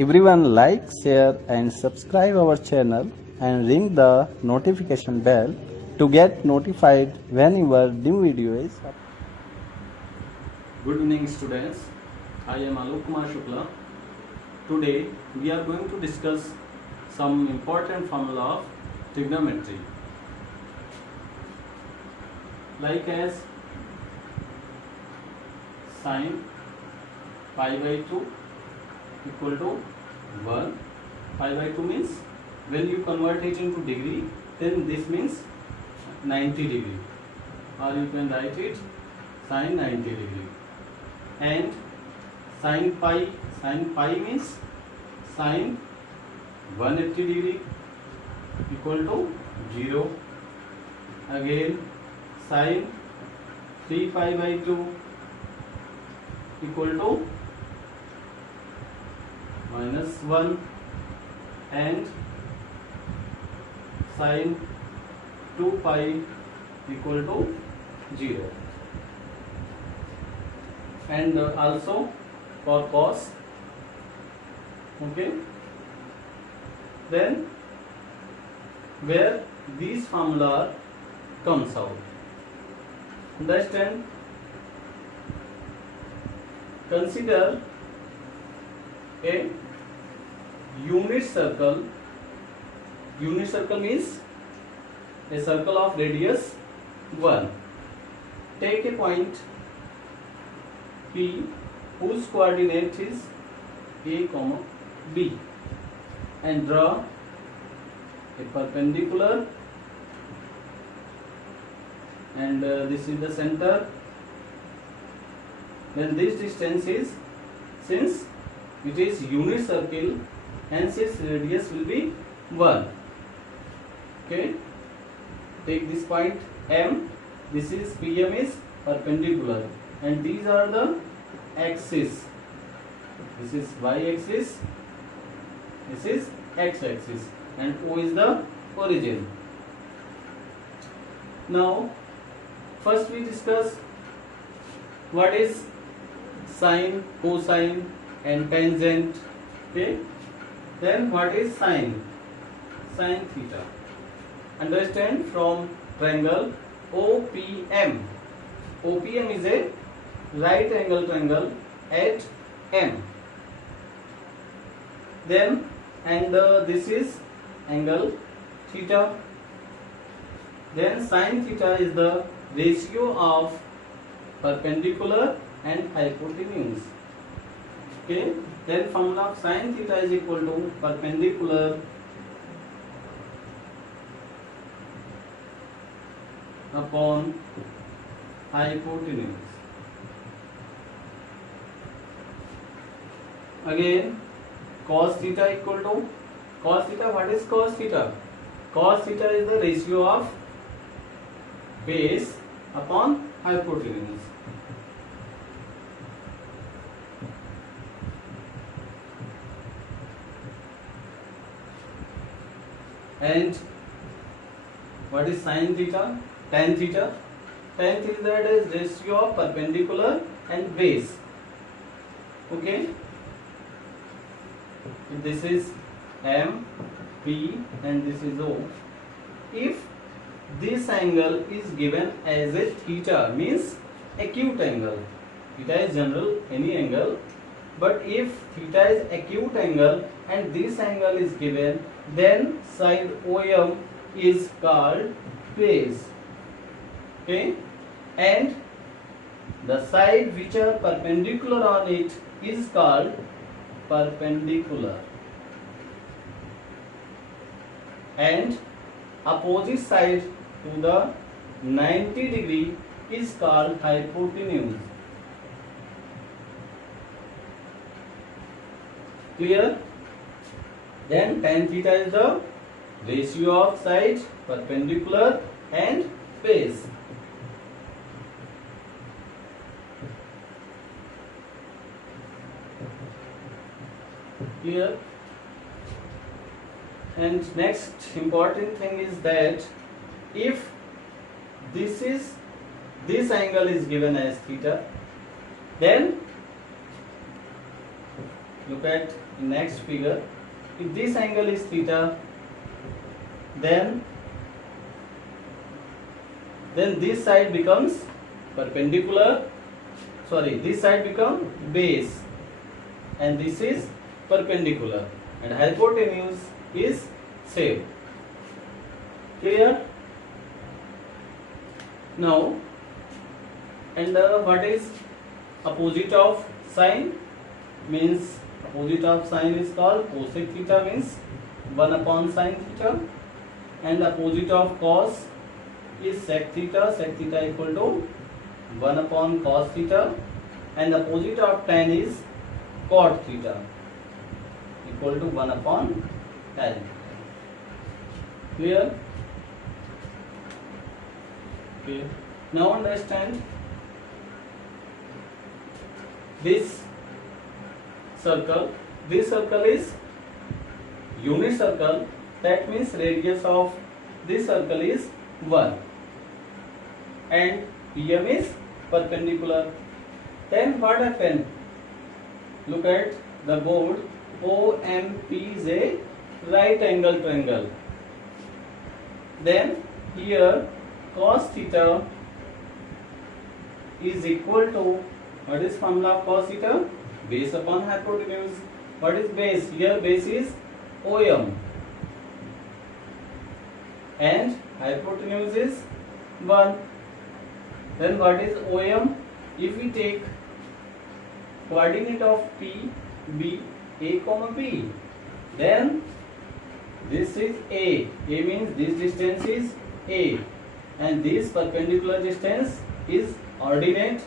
Everyone like, share and subscribe our channel and ring the notification bell to get notified whenever new video is up. Good evening students. I am Alok Kumar Shukla. Today we are going to discuss some important formula of trigonometry, like as sine pi by 2 equal to 1. Pi by 2 means when you convert it into degree, then this means 90 degree, or you can write it sine 90 degree. And sine pi means sine 180 degree equal to 0. Again sine 3 pi by 2 equal to -1, and sine 2 pi equal to 0. And also for cos. Okay, then where these formula comes out, understand. Consider a unit circle. Unit circle means a circle of radius 1. Take a point P whose coordinate is A, B, and draw a perpendicular, and this is the center. Then this distance is, since it is unit circle, hence its radius will be 1. Okay, take this point M. This is PM is perpendicular, and these are the axis. This is y axis, this is x axis, and O is the origin. Now first we discuss what is sine, cosine and tangent. Okay, then what is sine? Sine theta. Understand from triangle OPM. OPM is a right angle triangle at M. Then and this is angle theta. Then sine theta is the ratio of perpendicular and hypotenuse. Okay, then formula of sine theta is equal to perpendicular upon hypotenuse. Again cos theta equal to cos theta. What is cos theta? Cos theta is the ratio of base upon hypotenuse. And what is sin theta? Tan theta. Tan theta, that is ratio of perpendicular and base. Okay, this is M, P, and this is O. If this angle is given as a theta, means acute angle. Theta is general, any angle, but if theta is acute angle and this angle is given, then side OM is called base. Okay, and the side which are perpendicular on it is called perpendicular, and opposite side to the 90 degree is called hypotenuse. Clear? Then tan theta is the ratio of side perpendicular and base. Clear? And next important thing is that if this angle is given as theta, then look at the next figure. If this angle is theta, then this side becomes perpendicular, sorry, this side becomes base and this is perpendicular and hypotenuse is same. Clear? Now, and what is opposite of sine? Means opposite of sine is called cosec theta, means 1 upon sine theta, and opposite of cos is sec theta equal to 1 upon cos theta, and opposite of tan is cot theta equal to 1 upon tan theta. Clear? Okay. Now understand this circle. This circle is unit circle. That means radius of this circle is 1 and PM is perpendicular. Then what happened? Look at the board. OMP is a right angle triangle. Then here cos theta is equal to, what is formula of cos theta? Base upon hypotenuse. What is base? Here base is OM and hypotenuse is 1. Then what is OM? If we take coordinate of P, B, A comma B, then this is A. A means this distance is A and this perpendicular distance is ordinate.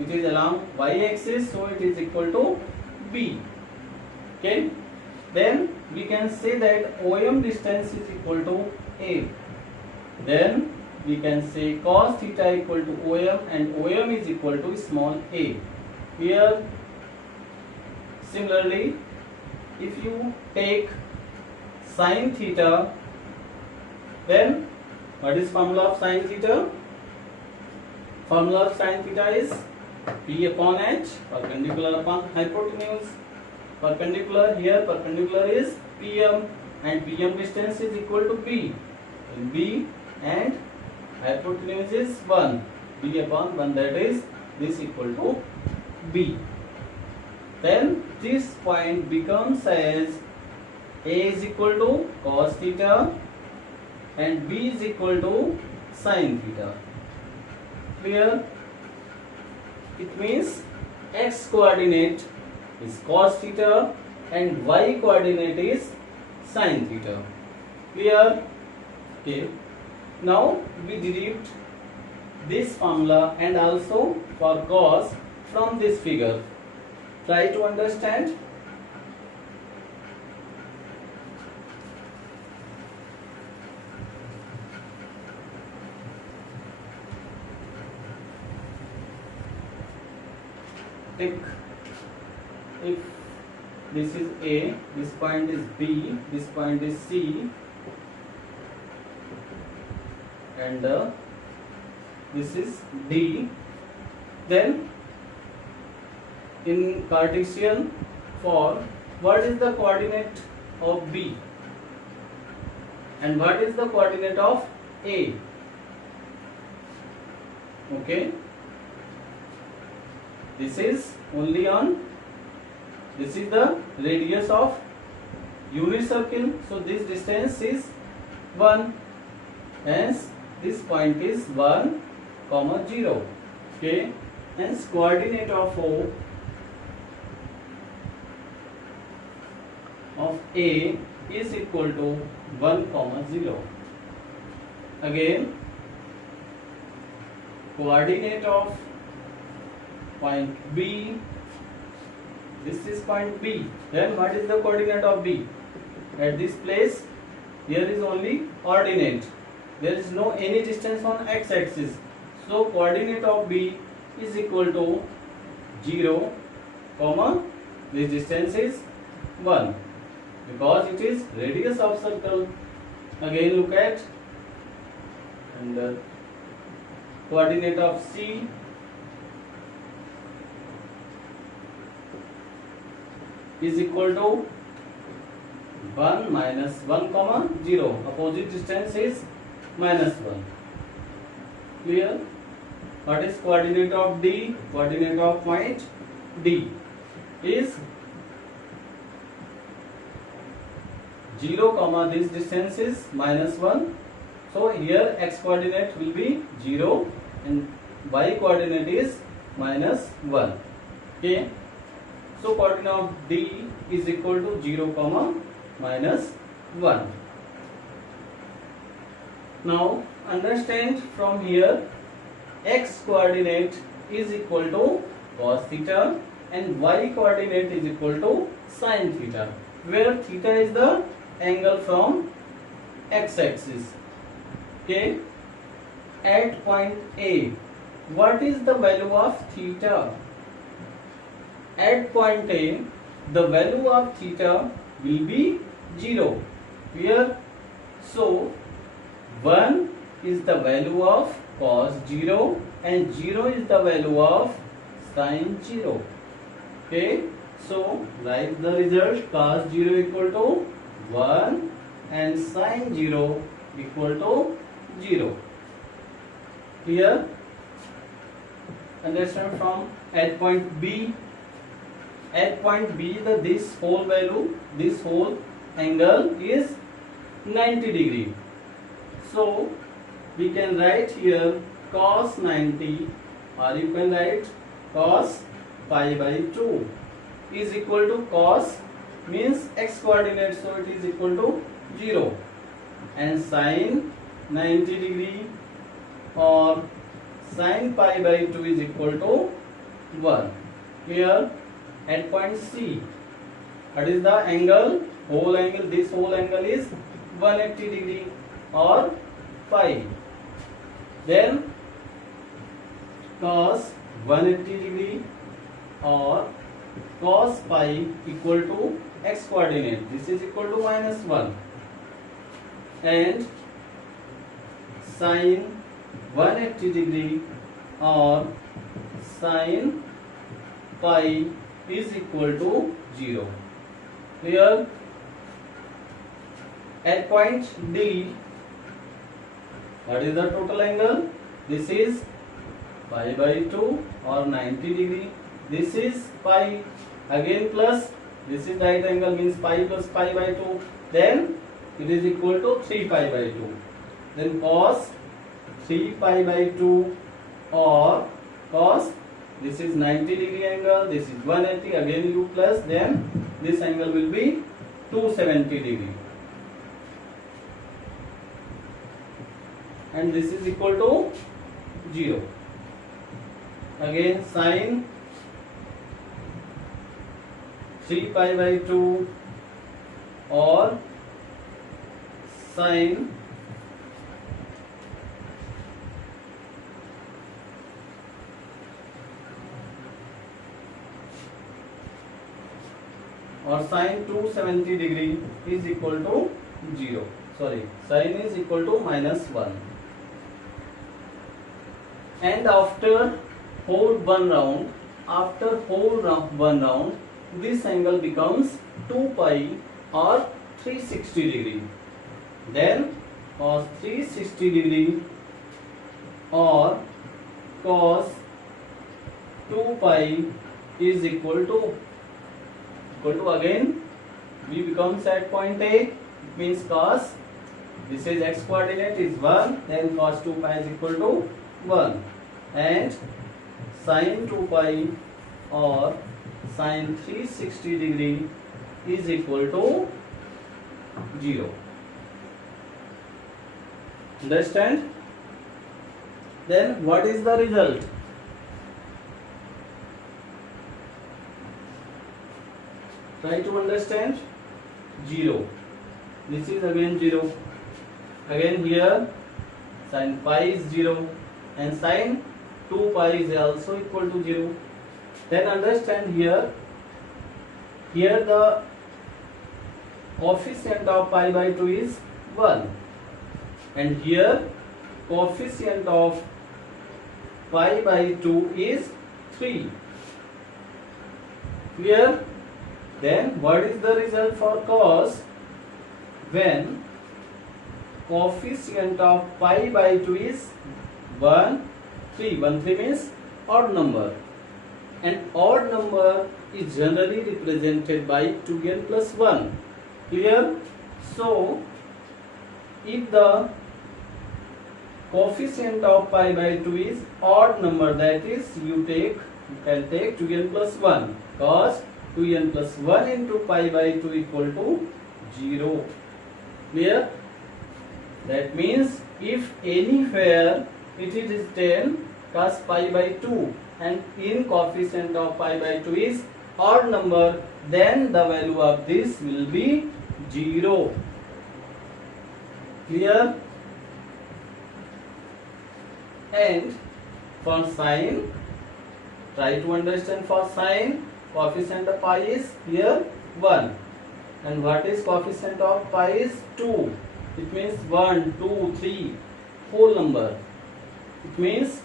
It is along y-axis, so it is equal to B. Okay. Then we can say that OM distance is equal to A. Then we can say cos theta equal to OM and OM is equal to small a. Here similarly, if you take sin theta, then what is formula of sin theta? Formula of sin theta is P upon H, perpendicular upon hypotenuse. Perpendicular, here perpendicular is PM and PM distance is equal to B. And B and hypotenuse is 1. B upon 1, that is this equal to B. Then this point becomes as A is equal to cos theta and B is equal to sin theta. Clear? It means x coordinate is cos theta and y coordinate is sin theta. Clear? Okay. Now we derived this formula and also for cos from this figure. Try to understand. Take, if this is A, this point is B, this point is C, and this is D, then in Cartesian form, what is the coordinate of B and what is the coordinate of A? Okay, this is only on, this is the radius of unit circle, so this distance is 1, hence this point is 1, 0. Okay, hence coordinate of O of A is equal to 1, 0. Again, coordinate of point B, this is point B, then what is the coordinate of B? At this place, here is only ordinate, there is no any distance on x-axis, so coordinate of B is equal to 0, this distance is 1 because it is radius of circle. Again look at, and the coordinate of C is equal to 1 minus 1 comma 0. Opposite distance is minus 1. Clear? What is coordinate of D? Coordinate of point D is 0 comma this distance is minus 1. So here x coordinate will be 0 and y coordinate is minus 1. Okay. So coordinate of D is equal to 0 comma minus 1. Now understand from here x coordinate is equal to cos theta and y coordinate is equal to sin theta, where theta is the angle from x axis. Okay. At point A, what is the value of theta? At point A, the value of theta will be 0. Here, so 1 is the value of cos 0 and 0 is the value of sin 0. Okay, so write the result. Cos 0 equal to 1 and sin 0 equal to 0. Here, understand from at point B. At point B, this whole value, this whole angle is 90 degree. So we can write here cos 90, or you can write cos pi by 2 is equal to cos means x coordinate, so it is equal to 0, and sin 90 degree or sin pi by 2 is equal to 1. Here at point C, what is the angle? Whole angle, this whole angle is 180 degree or pi. Then cos 180 degree or cos pi equal to x coordinate. This is equal to minus 1. And sin 180 degree or sin pi is equal to 0. Here at point D, what is the total angle? This is pi by 2 or 90 degree. This is pi, again plus, this is right angle means pi plus pi by 2. Then it is equal to 3 pi by 2. Then cos 3 pi by 2 or cos, this is 90 degree angle, this is 180, again you plus, then this angle will be 270 degree. And this is equal to 0. Again sin 3 pi by 2 or sin or sin 270 degree is equal to 0. Sorry, sin is equal to minus 1. And after whole one round, this angle becomes 2 pi or 360 degree. Then cos 360 degree or cos 2 pi is equal to again we becomes at point A. It means cos, this is x coordinate is 1, then cos 2 pi is equal to 1, and sin 2 pi or sin 360 degree is equal to 0. Understand? Then what is the result? Try to understand. 0. This is again 0. Again here sin pi is 0 and sin 2 pi is also equal to 0. Then understand here the coefficient of pi by 2 is 1, and here coefficient of pi by 2 is 3. Clear? Then what is the result for cos? When coefficient of pi by 2 is 1, 3. 1, 3 means odd number. And odd number is generally represented by 2n plus 1. Clear? So, if the coefficient of pi by 2 is odd number, that is you can take 2n plus 1, cos 2n plus 1 into pi by 2 equal to 0. Clear? That means if anywhere it is 10 cos pi by 2 and in coefficient of pi by 2 is odd number, then the value of this will be 0. Clear? And for sine, try to understand. For sine, coefficient of pi is here 1. And what is coefficient of pi is 2. It means 1, 2, 3, whole number. It means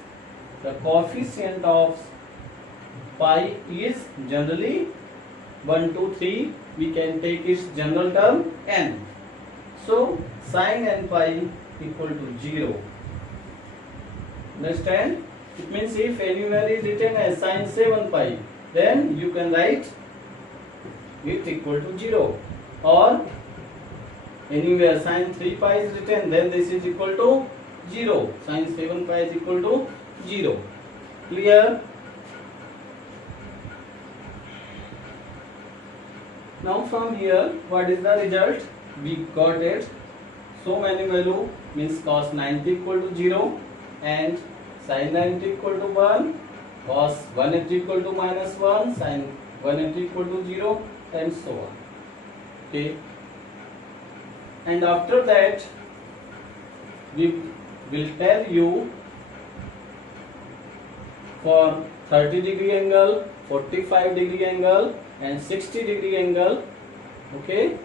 the coefficient of pi is generally 1, 2, 3. We can take its general term n. So sine n pi equal to 0. Understand? It means if anywhere is written as sine 7 pi, then you can write it equal to 0. Or anywhere sine 3 pi is written, then this is equal to 0. Sine 7 pi is equal to 0. Clear? Now from here, what is the result? We got it. So many value means cos 90 equal to 0 and sin 90 equal to 1, cos 180 equal to minus 1, sin 180 equal to 0, and so on. Okay. And after that, we will tell you for 30-degree angle, 45-degree angle and 60-degree angle. Okay.